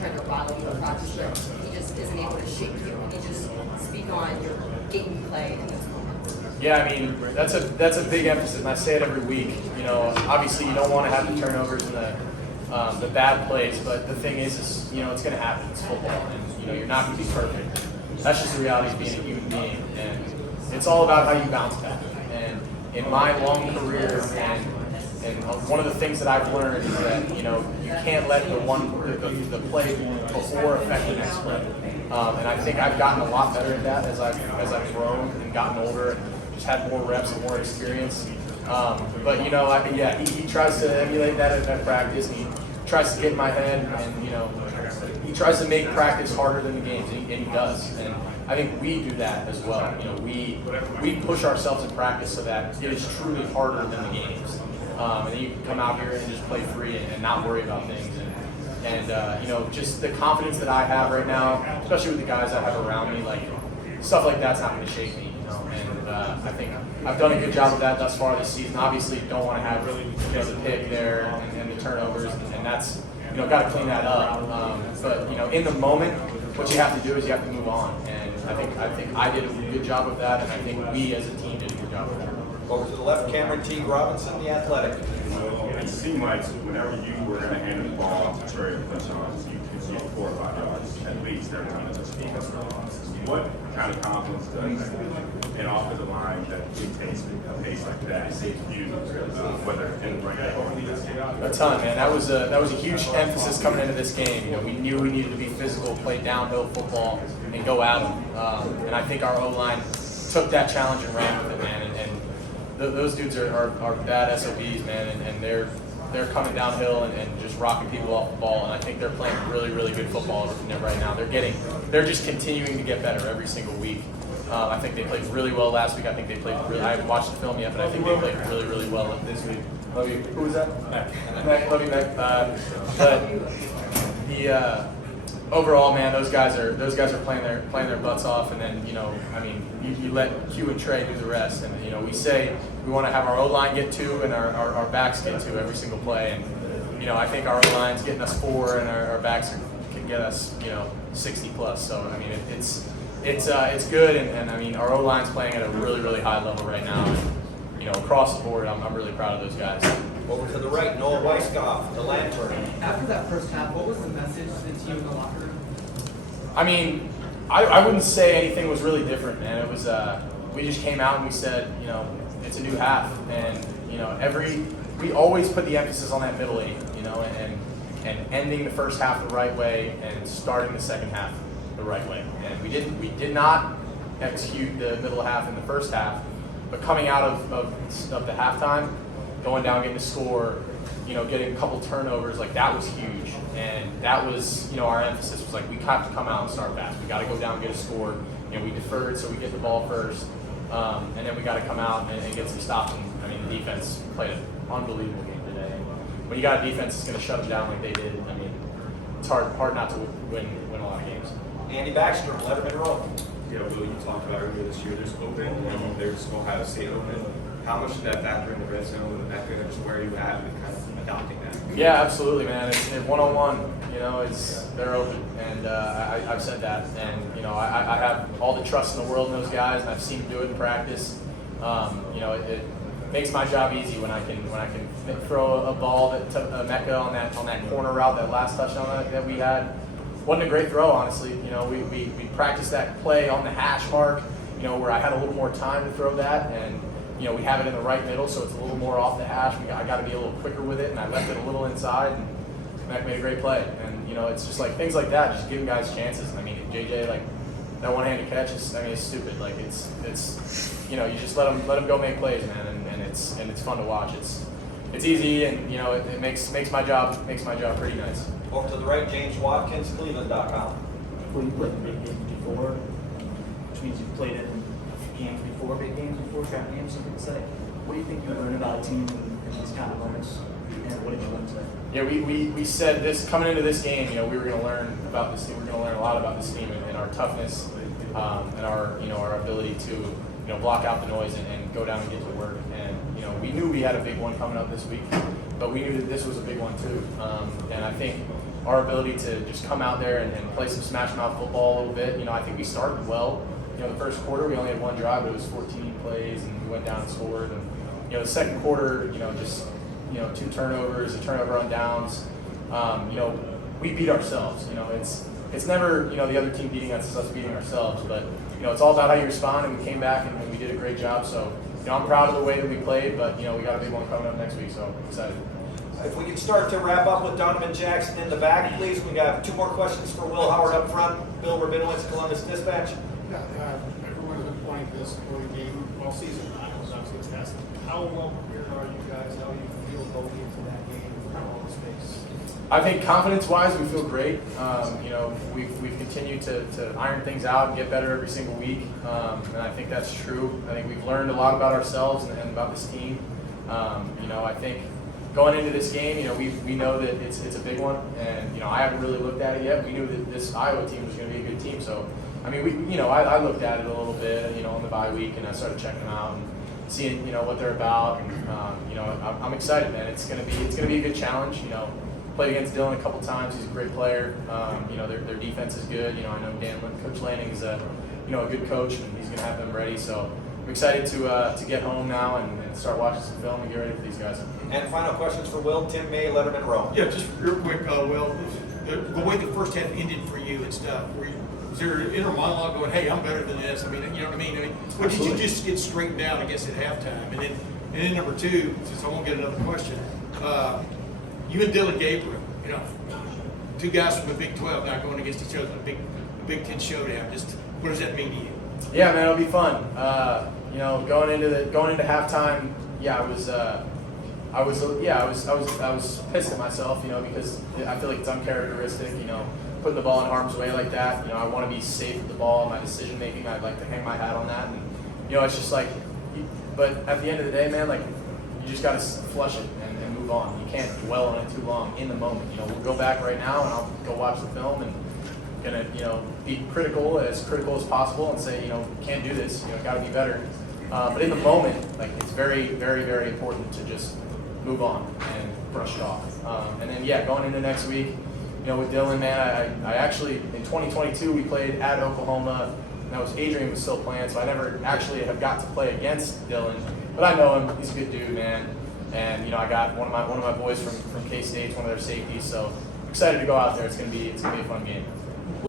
trying to bottle you in practice, but he just isn't able to shake you. Can you just speak on your game play in those moments? Yeah, I mean, that's a big emphasis, and I say it every week. You know, obviously you don't want to have the turnovers and the bad plays, but the thing is you know, it's going to happen. It's football, and you know, you're not going to be perfect. That's just the reality of being a human being, and it's all about how you bounce back. And in my long career, and one of the things that I've learned is that you know, you can't let the play before affect the next play. And I think I've gotten a lot better at that as I've grown and gotten older and just had more reps and more experience. But you know, he tries to emulate that at practice, and he tries to get in my head, and you know, he tries to make practice harder than the games, and he does. And I think we do that as well. You know, we push ourselves in practice so that it is truly harder than the games. And then you can come out here and just play free and not worry about things. And you know, just the confidence that I have right now, especially with the guys I have around me, like stuff like that's not going to shake me. You know, and I think I've done a good job of that thus far this season. Obviously, you don't want to have you know, the pick there and the turnovers, and that's, you know, got to clean that up. But you know, in the moment, what you have to do is you have to move on. And I think I did a good job of that, and I think we as a team did a good job of that. Over to the left, Cameron T. Robinson, the Athletic. It seemed like whenever you were going to hand the ball to Trey or touchdowns, you could get 4 or 5 yards at least every time. What kind of confidence does an offensive line that dictates a pace like that give you, whether in the right or a ton, man. That was a huge emphasis coming into this game. You know, we knew we needed to be physical, play downhill football, and go at them. And I think our O-line took that challenge and ran with it, man. And those dudes are bad SOBs, man, and they're coming downhill and just rocking people off the ball. And I think they're playing really, really good football right now. They're just continuing to get better every single week. I think they played really well last week. I think they played really. I haven't watched the film yet, but I think they played really, really well this week. Love you. Who was that? Mac. Love you, Mac. But the overall, man, those guys are playing their butts off. And then, you know, I mean, you let Q and Trey do the rest. And you know, we say we want to have our O-line get 2 and our backs get 2 every single play. And you know, I think our O-line's getting us 4, and our backs can get us, you know, 60 plus. So I mean, it's good, and I mean, our O-line's playing at a really, really high level right now. And, you know, across the board, I'm really proud of those guys. Over to the right, Noah Weisskopf, the Lantern. After that first half, what was the message to you in the locker room? I mean, I wouldn't say anything was really different, man. It was we just came out and we said, you know, it's a new half, and you know, we always put the emphasis on that middle 8, you know, and ending the first half the right way and starting the second half the right way. And we did not execute the middle half in the first half, but coming out of the halftime, going down, getting the score, you know, getting a couple turnovers, like that was huge. And that was, you know, our emphasis was like, we have to come out and start fast. We got to go down and get a score. You know, we deferred, so we get the ball first. And then we got to come out and get some stops. And, I mean, the defense played an unbelievable game today. When you got a defense that's going to shut them down like they did, I mean, it's hard not to win a lot of games. Andy Baxter, Letterman Row. Yeah, Will, you talked about earlier this year, there's open, and there's Ohio State open. How much did that factor in the red zone, and that just where you at with kind of adopting that? Yeah, absolutely, man. It's one-on-one, you know, they're open, and I've said that, and you know, I have all the trust in the world in those guys, and I've seen them do it in practice. You know, it makes my job easy when I can throw a ball to Mecca on that corner route, that last touchdown that we had. Wasn't a great throw, honestly. You know, we practiced that play on the hash mark, you know, where I had a little more time to throw that, and you know, we have it in the right middle, so it's a little more off the hash. I got to be a little quicker with it, and I left it a little inside, and Mac made a great play. And you know, it's just like things like that, just giving guys chances. I mean, JJ, like that one-handed catch is, I mean, it's stupid. Like it's you know, you just let them go make plays, man, and it's fun to watch. It's easy, and you know, it makes my job pretty nice. Over to the right, James Watkins, Cleveland.com. Well, you played in big games before, which means you've played in games before, big games before, trap games, some people say. What do you think you learn about a team in these kind of moments, and what did you learn today? Yeah, we said this coming into this game. You know, we were going to learn about this team. We were going to learn a lot about this team and our toughness, and our ability to, you know, block out the noise and go down and get to work. And you know, we knew we had a big one coming up this week, but we knew that this was a big one too. And I think, our ability to just come out there and play some smash mouth football a little bit. You know, I think we started well. You know, the first quarter we only had one drive, but it was 14 plays, and we went down and scored. And you know, the second quarter, you know, just 2 turnovers, a turnover on downs. You know, we beat ourselves. You know, it's never the other team beating us, it's us beating ourselves. But you know, it's all about how you respond, and we came back and we did a great job. So you know, I'm proud of the way that we played, but you know, we got a big one coming up next week, so I'm excited. If we can start to wrap up with Donovan Jackson in the back, please. We got 2 more questions for Will Howard up front. Bill Rabinowitz, Columbus Dispatch. Yeah, everyone has been playing this early game all season. I was obviously tested. How well prepared are you guys? How do you feel going into that game with all the space? I think confidence-wise, we feel great. You know, we've continued to iron things out and get better every single week, and I think that's true. I think we've learned a lot about ourselves and about this team. You know, I think going into this game, you know, we know that it's a big one, and you know, I haven't really looked at it yet. We knew that this Iowa team was going to be a good team, so I mean, I looked at it a little bit, you know, on the bye week, and I started checking them out and seeing, you know, what they're about, and you know, I'm excited, man. It's gonna be a good challenge. You know, played against Dylan a couple times. He's a great player. You know, their defense is good. You know, I know Coach Lanning is a good coach, and he's gonna have them ready. So I'm excited to get home now and start watching some film and get ready for these guys. And final questions for Will. Tim May, Letterman Row. Yeah, just real quick, Will. The way the first half ended for you and stuff, was there an inner monologue going, "Hey, I'm better than this"? I mean, you know what I mean? Or did you just get straightened out, I guess, at halftime? And then number 2, since I won't get another question, you and Dylan Gabriel, you know, 2 guys from the Big 12 now going against each other in a Big 10 showdown. Just what does that mean to you? Yeah, man, it'll be fun. You know, going into halftime, I was pissed at myself, you know, because I feel like it's uncharacteristic, you know, putting the ball in harm's way like that. You know, I want to be safe with the ball in my decision making. I'd like to hang my hat on that, and you know, it's just like, but at the end of the day, man, like, you just got to flush it and move on. You can't dwell on it too long in the moment. You know, we'll go back right now, and I'll go watch the film and gonna, you know, be critical as possible and say, you know, can't do this. You know, got to be better. But in the moment, like, it's very, very, very important to just move on and brush it off. And then, yeah, going into next week, you know, with Dylan, man, I actually, in 2022, we played at Oklahoma, and that was Adrian was still playing, so I never actually have got to play against Dylan. But I know him; he's a good dude, man. And you know, I got one of my boys from K-State, one of their safeties. So I'm excited to go out there. It's gonna be a fun game.